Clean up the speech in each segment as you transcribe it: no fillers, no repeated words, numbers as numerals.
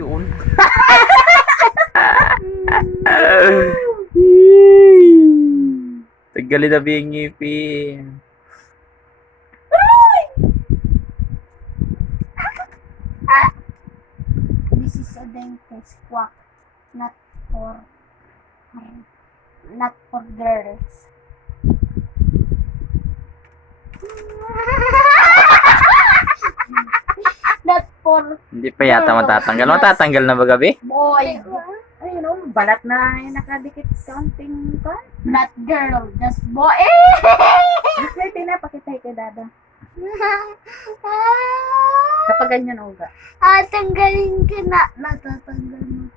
Yun. Tanggalin na ba yung ngipin? This is a dentist quack, not for girls. Not for Hindi pa yata matatanggal. Matatanggal na ba gabi? boy. Ayun o, balat na yung nakadikit counting pa. Not girl, just boy. Wait, pinapakita kay Dada. Kapag ganyan o ga. Tanggalin ka na. Natatanggal mo.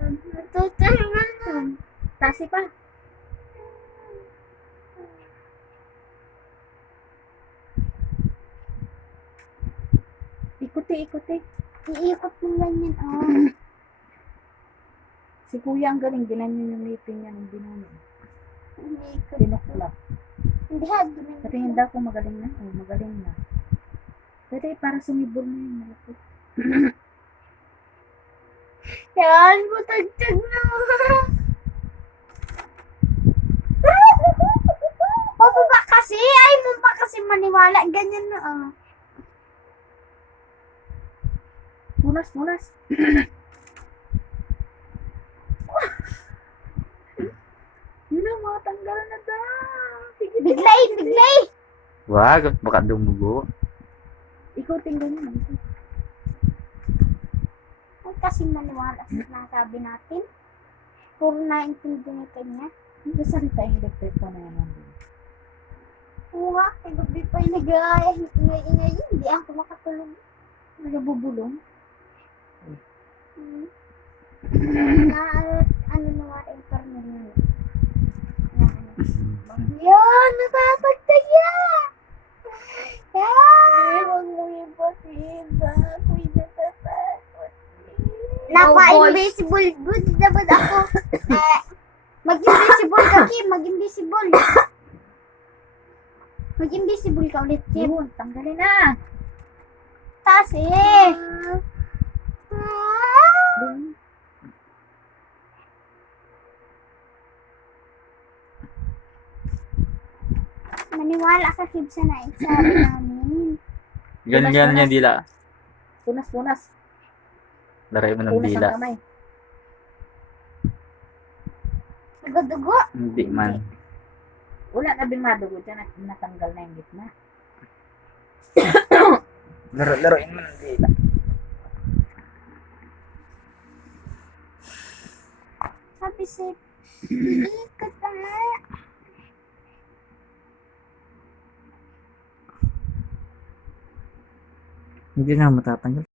Natatanggal mo. Kasi pa. Ikuti. Iikot mo ganyan, oh. Si Kuya ang galing, ginanyan yung ngipin niya ng binuno. Iikot. Pinuklap. Hindi ha, ganyan. Patingin daw kung magaling na. Oh, magaling na. Pwede para sumibol na yung malapit. Yan, matagtag na. Pababa kasi. Ay mo ba kasi maniwala. Ganyan na, oh. Munas. Yun ang mga tanggal na daw. Sige, Biglay. Wag, baka dumugo. ikutin ganyan. Ay kasi maniwala sa sinasabi natin. Puro naintindihan ka niya. Hindi salita yung electric pa na yan. Oo nga, eh, gabi pa yung ingay. Hindi ako makatulog. Nagabubulong. Ano na nga yung parang yun. Yan, napapagtag yan! Yan! Huwag mo yung patida. Ako'y natatakot. Naka-invisible good naman ako. Mag-invisible ka, Kim. Mag-invisible. Mag-invisible ka ulit, Kim. Yun, tanggalin na. Taas eh. Dun. Maniwala ka, Kim, sa naisabi namin. Ganyan yung dila. Punas. Laray mo ng Punas dila. ang kamay. Dugo-dugo. Hindi man. Wala na bing madugo dyan at natanggal na yung gitna. Laruin mo ng dila. Sabi si iikot na nga. Hindi na matatanggal.